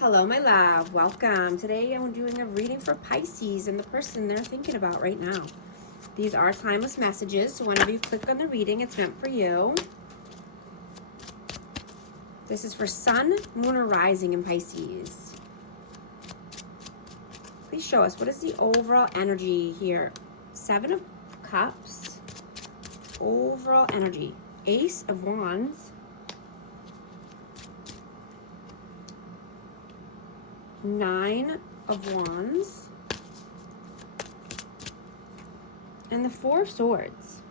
Hello, my love. Welcome. Today I'm doing a reading for Pisces and the person they're thinking about right now. These are timeless messages, so whenever you click on the reading, it's meant for you. This is for Sun, Moon, or Rising in Pisces. Please show us, what is the overall energy here? 7 of Cups. Overall energy. Ace of Wands. 9 of Wands, and the 4 of Swords.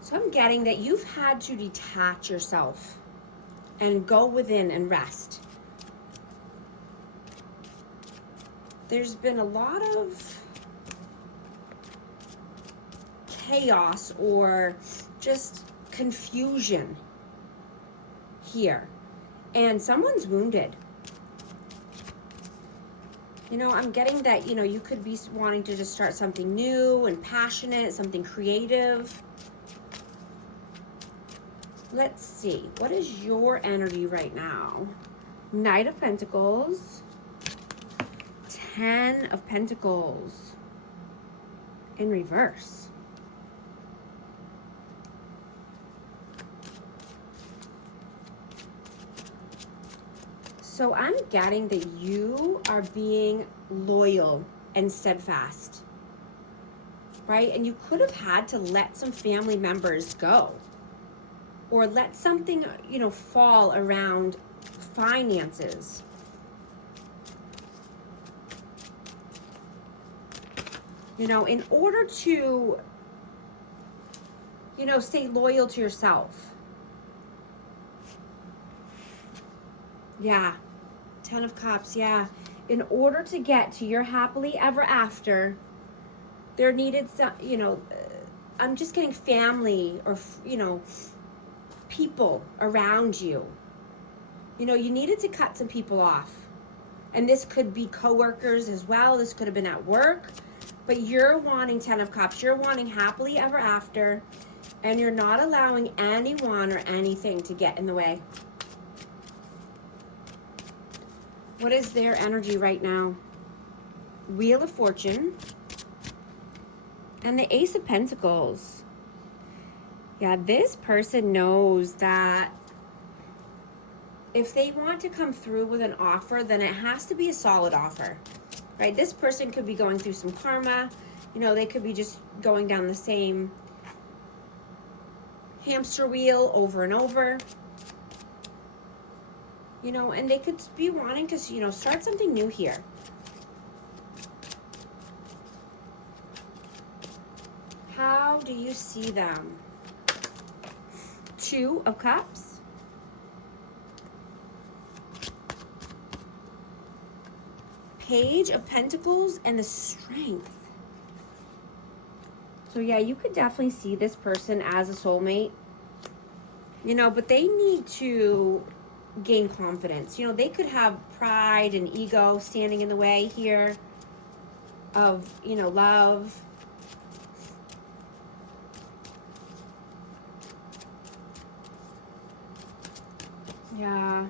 So I'm getting that you've had to detach yourself and go within and rest. There's been a lot of chaos or just confusion here, and someone's wounded. I'm getting that, you could be wanting to just start something new and passionate, something creative. Let's see, what is your energy right now? Knight of Pentacles, 10 of Pentacles in reverse. So I'm getting that you are being loyal and steadfast, right? And you could have had to let some family members go, or let something, fall around finances. In order to, stay loyal to yourself. Yeah. 10 of Cups, yeah. In order to get to your happily ever after, there needed some, I'm just getting family or, people around you. You needed to cut some people off. And this could be coworkers as well. This could have been at work. But you're wanting 10 of Cups. You're wanting happily ever after. And you're not allowing anyone or anything to get in the way. What is their energy right now? Wheel of Fortune. And the Ace of Pentacles. Yeah, this person knows that if they want to come through with an offer, then it has to be a solid offer, right? This person could be going through some karma. They could be just going down the same hamster wheel over and over. And they could be wanting to, start something new here. How do you see them? 2 of Cups. Page of Pentacles and the Strength. So yeah, you could definitely see this person as a soulmate. But they need to gain confidence. They could have pride and ego standing in the way here of, love. Yeah.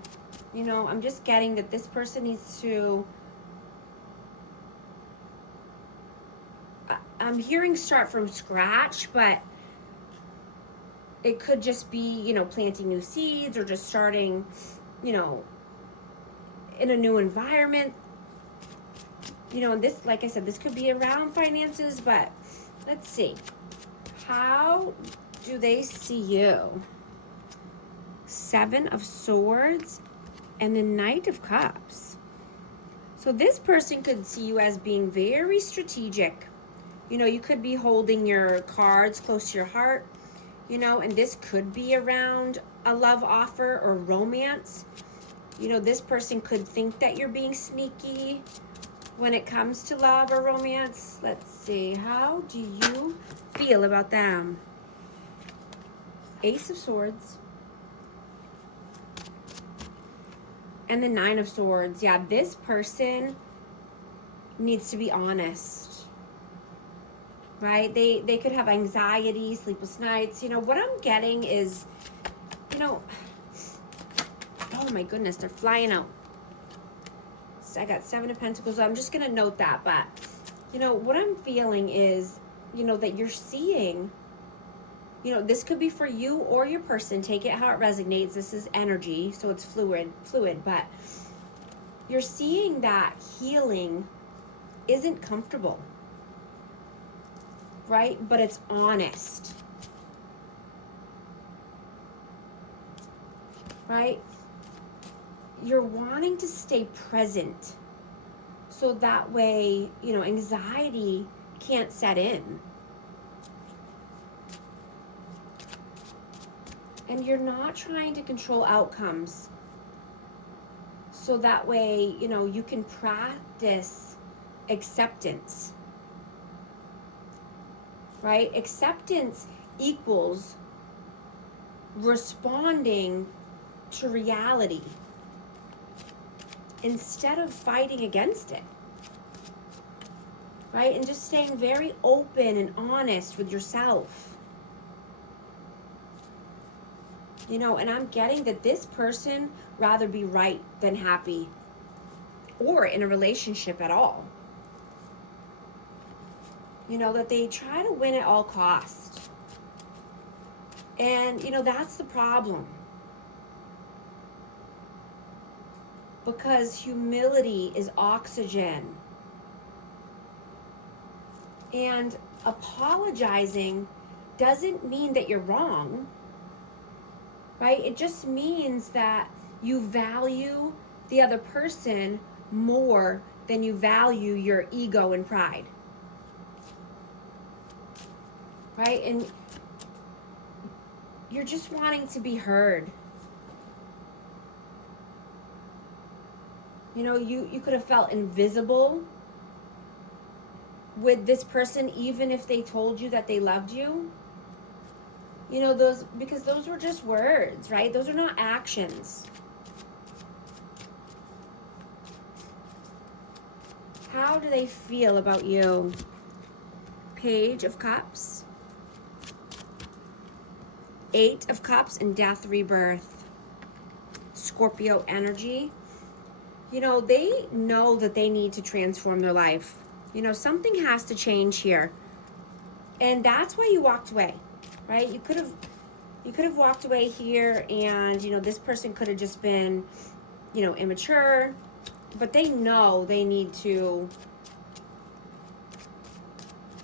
I'm just getting that this person needs to, I'm hearing start from scratch, but it could just be, planting new seeds or just starting, in a new environment. And this, like I said, this could be around finances, but let's see. How do they see you? 7 of Swords and the Knight of Cups. So this person could see you as being very strategic. You could be holding your cards close to your heart, and this could be around a love offer or romance. This person could think that you're being sneaky when it comes to love or romance. Let's see, how do you feel about them? Ace of Swords. And the 9 of Swords. Yeah, this person needs to be honest. right? They could have anxiety, sleepless nights. You know, what I'm getting is, you know, oh my goodness, they're flying out. So I got 7 of Pentacles. So I'm just going to note that. But, you know, what I'm feeling is, you know, that you're seeing, you know, this could be for you or your person. Take it how it resonates. This is energy, so it's fluid. But you're seeing that healing isn't comfortable, right? But it's honest, right? You're wanting to stay present so that way, you know, anxiety can't set in. And you're not trying to control outcomes so that way, you know, you can practice acceptance, right? Acceptance equals responding to reality instead of fighting against it, right? And just staying very open and honest with yourself. You know, and I'm getting that this person rather be right than happy or in a relationship at all. You know, that they try to win at all costs. And, you know, that's the problem. Because humility is oxygen. And apologizing doesn't mean that you're wrong, right? It just means that you value the other person more than you value your ego and pride, right? And you're just wanting to be heard. You know, you could have felt invisible with this person even if they told you that they loved you. You know, because those were just words, right? Those are not actions. How do they feel about you? Page of Cups, 8 of Cups, and Death, Rebirth. Scorpio energy. You know, they know that they need to transform their life. You know, something has to change here. And that's why you walked away, right? You could have walked away here and, you know, this person could have just been, you know, immature, but they know they need to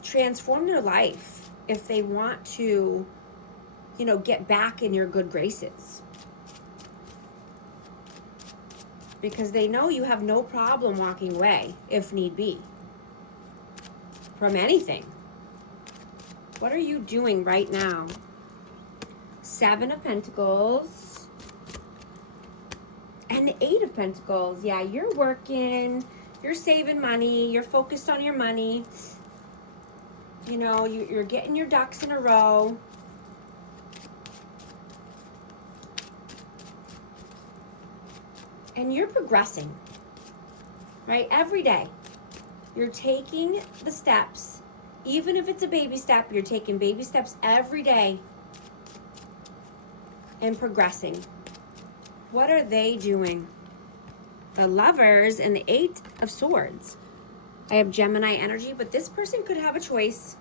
transform their life if they want to, you know, get back in your good graces. Because they know you have no problem walking away, if need be, from anything. What are you doing right now? 7 of Pentacles and the 8 of Pentacles. Yeah, you're working, you're saving money, you're focused on your money. You know, you're getting your ducks in a row. And you're progressing, right? Every day, you're taking the steps. Even if it's a baby step, you're taking baby steps every day and progressing. What are they doing? The Lovers and the 8 of Swords. I have Gemini energy, but this person could have a choice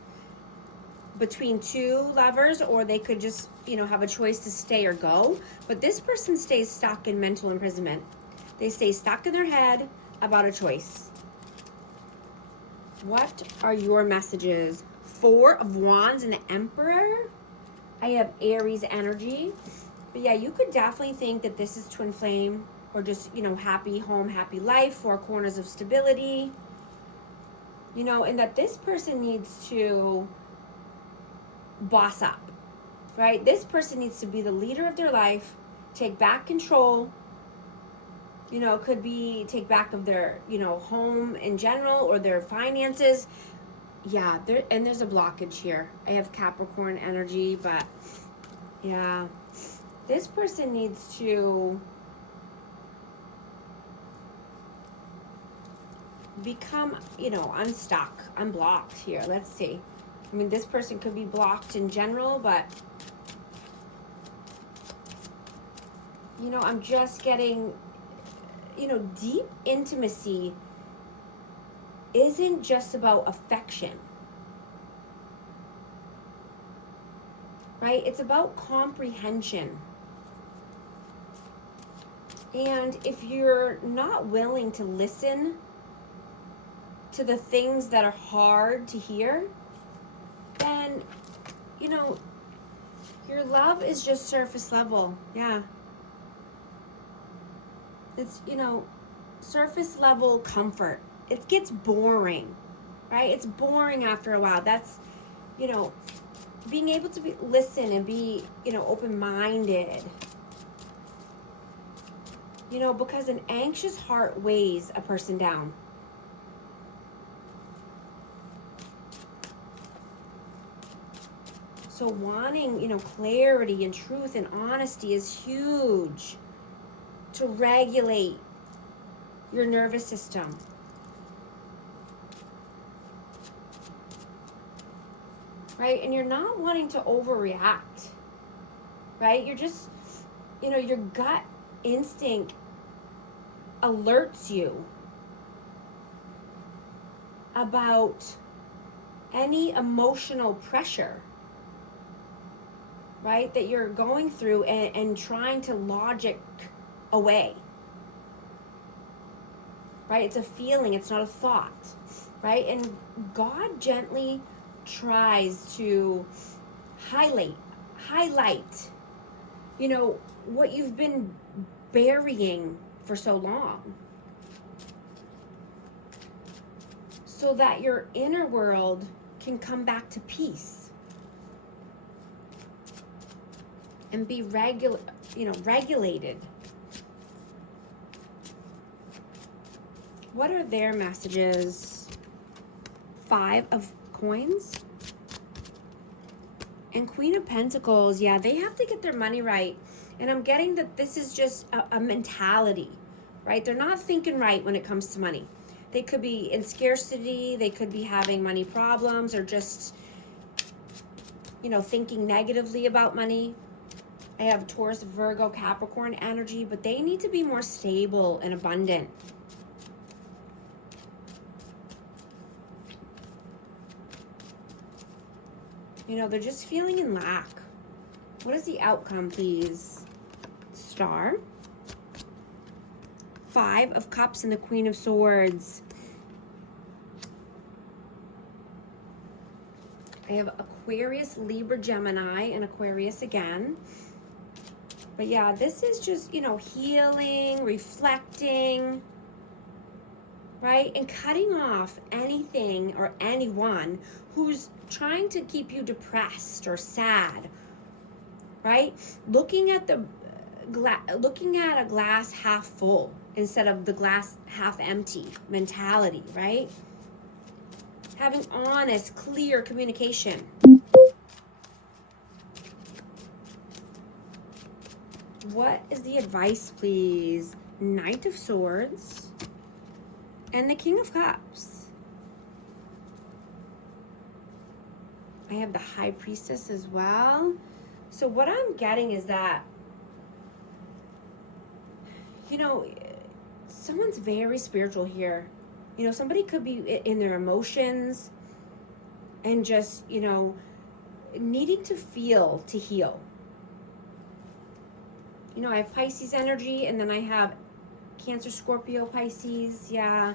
between 2 lovers, or they could just, you know, have a choice to stay or go. But this person stays stuck in mental imprisonment. They stay stuck in their head about a choice. What are your messages? 4 of Wands and the Emperor. I have Aries energy. But yeah, you could definitely think that this is twin flame or just, you know, happy home, happy life, 4 corners of stability. You know, and that this person needs to boss up, right? This person needs to be the leader of their life, take back control. You know, could be take back of their, you know, home in general or their finances. Yeah, there's a blockage here. I have Capricorn energy, but yeah, this person needs to become, you know, unstuck, unblocked here. Let's see. I mean, this person could be blocked in general, but You know, I'm just getting, you know, deep intimacy isn't just about affection, right? It's about comprehension. And if you're not willing to listen to the things that are hard to hear, then, you know, your love is just surface level. Yeah. It's, you know, surface level comfort. It gets boring, right? It's boring after a while. That's, you know, being able to listen and be, you know, open-minded. You know, because an anxious heart weighs a person down. So wanting, you know, clarity and truth and honesty is huge to regulate your nervous system. Right? And you're not wanting to overreact. Right? You're just, you know, your gut instinct alerts you about any emotional pressure, right, that you're going through and trying to logic away. Right? It's a feeling, it's not a thought. Right? And God gently tries to highlight, you know, what you've been burying for so long, so that your inner world can come back to peace and be regulated. What are their messages? 5 of Coins and Queen of Pentacles. Yeah, they have to get their money right. And I'm getting that this is just a mentality, right? They're not thinking right when it comes to money. They could be in scarcity. They could be having money problems, or just, you know, thinking negatively about money. I have Taurus, Virgo, Capricorn energy, but they need to be more stable and abundant. You know, they're just feeling in lack. What is the outcome, please? Star. 5 of Cups and the Queen of Swords. I have Aquarius, Libra, Gemini, and Aquarius again. But yeah, this is just, you know, healing, reflecting, right? And cutting off anything or anyone who's trying to keep you depressed or sad, right? Looking at a glass half full instead of the glass half empty mentality, right? Having honest, clear communication. What is the advice, please? Knight of Swords and the King of Cups. I have the High Priestess as well. So what I'm getting is that, you know, someone's very spiritual here. You know, somebody could be in their emotions and just, you know, needing to feel to heal. You know, I have Pisces energy, and then I have Cancer, Scorpio, Pisces. Yeah,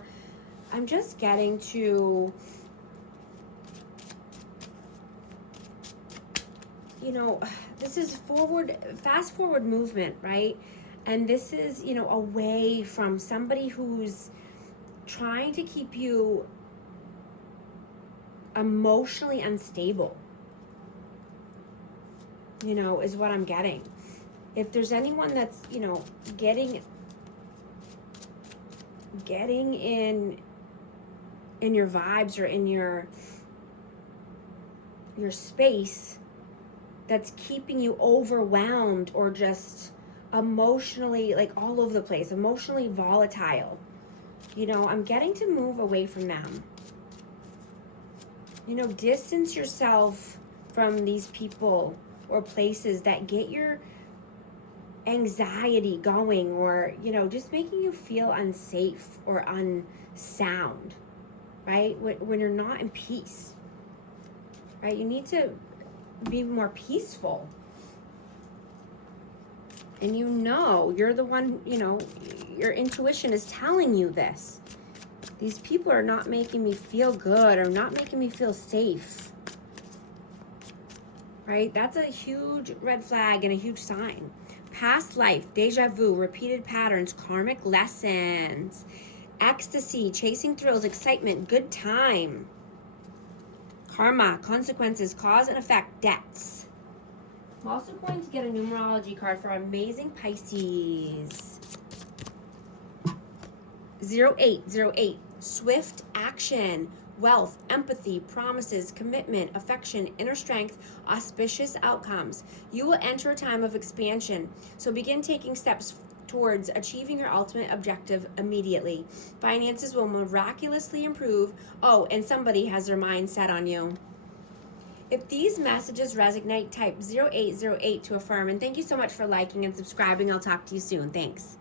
I'm just getting to, you know, this is fast forward movement, right? And this is, you know, away from somebody who's trying to keep you emotionally unstable, you know, is what I'm getting. If there's anyone that's, you know, getting in your vibes or in your space that's keeping you overwhelmed or just emotionally, like, all over the place, emotionally volatile, you know, I'm getting to move away from them. You know, distance yourself from these people or places that get your anxiety going, or, you know, just making you feel unsafe or unsound, right? When you're not in peace, right? You need to be more peaceful. And you know, you're the one, you know, your intuition is telling you this. These people are not making me feel good or not making me feel safe. Right? That's a huge red flag and a huge sign. Past life, deja vu, repeated patterns, karmic lessons, ecstasy, chasing thrills, excitement, good time. Karma, consequences, cause and effect, debts. I'm also going to get a numerology card for amazing Pisces. 0808, swift action, wealth, empathy, promises, commitment, affection, inner strength, auspicious outcomes. You will enter a time of expansion, so begin taking steps towards achieving your ultimate objective immediately. Finances will miraculously improve. Oh, and somebody has their mind set on you. If these messages resonate, type 0808 to affirm. And thank you so much for liking and subscribing. I'll talk to you soon. Thanks.